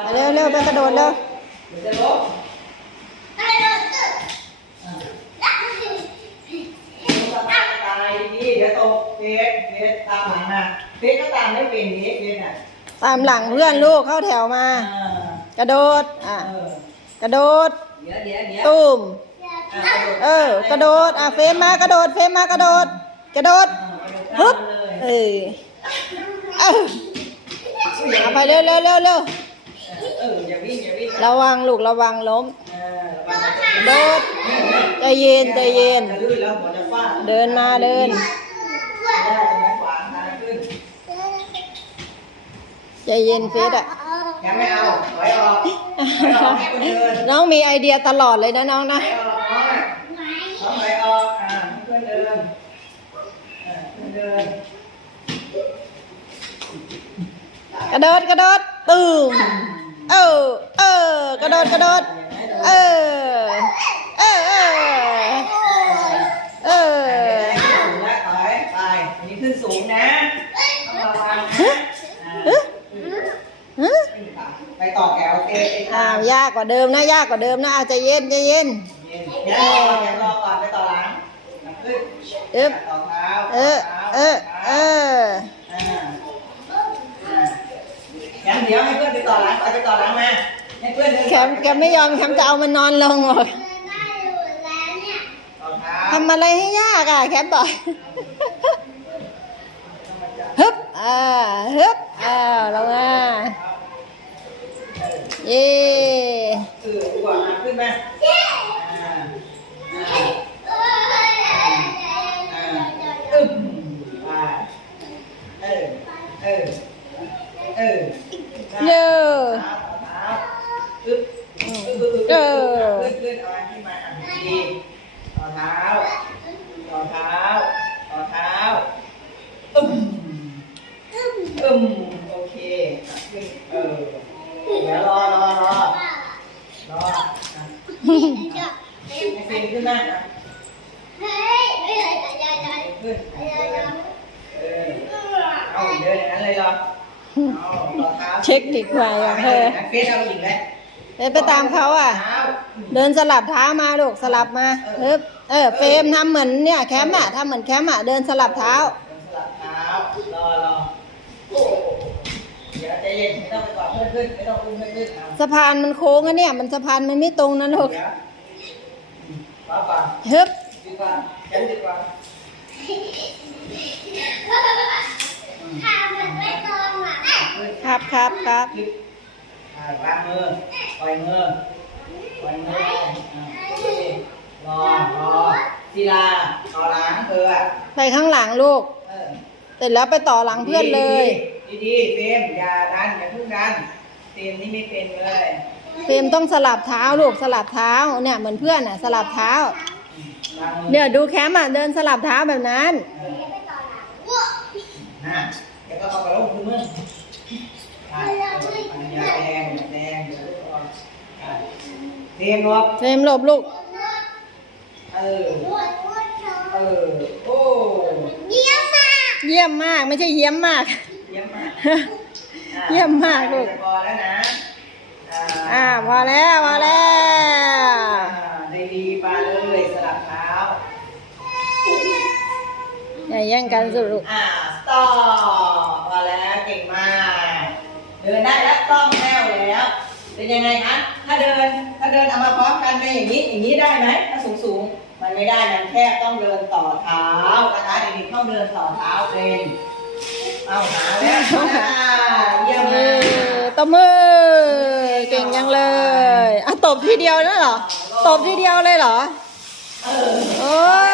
ไปเร็วเร็วไปกระโดดเร็วเดี๋ยวจะล้มตายดีเดี๋ยวตกเฟสเฟสตามหลังมาเฟสก็ตามไม่เป็นเฟสเฟสอะตามหลังเพื่อนลูกเข้าแถวมาอ่ากระโดด อะ เออกระโดด เดี๋ยวเดี๋ยวเดี๋ยวตุ้มอะเออ กระโดด อะ เฟรมมากระโดด เฟรมมากระโดด กระโดดฮึฮึบบเออเอาเอาไปเร็วเร็วเร็วเร็วเอออย่าวิ่งอย่าวิ่งระวังลูกระวังล้ม เออระวังนะโดดใจเย็นใจเย็น จะลื่นแล้วหัวจะฟาดเดินมาเดินได้ตรงนั้นขวางทางขึ้นใจเย็นเฟสอะยังไม่เอาถอยออกถอยออกให้คนเดิน น้องมีไอเดียตลอดเลยนะน้องนะถอยออกน้องอะน้องถอยออกอ่าเพื่อนเดินอ่าเพื่อนเดินกระโดดกระโดดตูม เออ เออ กระโดดกระโดด เออ เออ เออ เออและถอยไปอันนี้ขึ้นสูงนะต้องระวังนะอ่าฮะไปต่อแถวเตะไปอ้าทางวยากกว่าเดิมนะ ยากกว่าเดิมนะอาจจะเย็นใจเย็นเดี๋ยวรอเดี๋ยวรอก่อนไปต่อหลังขึ้นอึ๊บต่อเท้าเออ เออ เอออ่าอ่างั้นเดี๋ยวให้เพื่อนไป ต่อหลังไปต่อหลังมาให้เพื่อนเดินแคมแคมไม่ยอมแคมจะเอามันนอนลงหรอกต่อเท้าทำอะไรให้ยากอะแคมบอกฮึบอ่าฮึบอ่าลงมาเย่เออดีกว่าอะขึ้นมาอ่าอ่าอ่าอึ้มไปเออ เออ เออ เร็ว เท้าเท้าอึ๊บอึ๊บอึ๊บอึ๊บ เออ ขึ้ นขึ้นเอาอันขึ้นมาอะดีต่อเท้า ต่อเท้า ต่อเท้า อึ้มอึ้มโอเคอะขึ้นเออ เดี๋ยวรอรอรอรออะให้ฟินขึ้นมาอะขึ้นเออเอาเดินอย่างนั้นเลยเหรอเอาต่อเท้าเช็คดีกว่าอย่างเธอเฟซเอาอีกแล้ว เดินไปตามเขาอะเท้าเดินสลับเท้ามาลูกสลับมาฮึบเออเฟรมทำเหมือนเนี่ยแคมป์อะทำเหมือนแคมป์อะเดินสลับเท้าเดินสลับเท้ารอรอโอ้โหเดี๋ยวใจเย็นไม่ต้องไปก่อนเพื่อนขึ้นไม่ต้องอุ้มเพื่อนขึ้นเอาสะพานมันโค้งอะเนี่ย มันสะพานมันไม่ตรงนะลูกเดี๋ยวป้าป่าฮึบดีกว่าแขนดีกว่าครับครับครับลึกอ่า วางมือปล่อยมือปล่อยมืออ่าโอเครอรอศิลาต่อหลังเธออะไปข้างหลังลูกเออเสร็จแล้วไปต่อหลังเพื่อนเลย ดีๆดีๆเฟรมอย่าดันอย่าเพึ่งดันเฟรมนี่ไม่เป็นเลยเฟรมต้องสลับเท้าลูกสลับเท้าเนี่ยเหมือนเพื่อนอะ สลับเท้าวางมือเดี๋ยวดูแคมป์อะเดินสลับเท้าแบบนั้น นะเดี๋ยวก็เอาไปลงคือมึงอะอย่าแดงอย่าแดงเดี๋ยวลูกเอาอะ เตรียมรบเฟรมหลบลูก เออ เออ โอ้เยี่ยมมากไม่ใช่เยี่ยมมาก เยี่ยมมากเยี่ยมมากลูกจะพอแล้วนะ อ่าพอแล้วพอแล้วอ่าได้ดีไปเลยสลับเท้าอย่าแย่งกันสุดลูก อ่าสต็อปพอแล้วเก่งมาก เดินได้แล้วต้องแน่วแล้ว เป็นยังไงคะ ถ้าเดิน ถ้าเดินเอามาพร้อมกันไปอย่างนี้ อย่างนี้ได้ไหมถ้าสูงสูงๆมันไม่ได้ มันแคบต้องเดินต่อเท้านะคะเด็กๆต้องเดินต่อเท้าเป็น เอาหาแล้วอ่าเยี่ยมเอมากอตบมือ เก่งยังเลยอะตบทีเดียวนั่นเหรอ ตบทีเดียวเลยเหรอ เออโอ้ย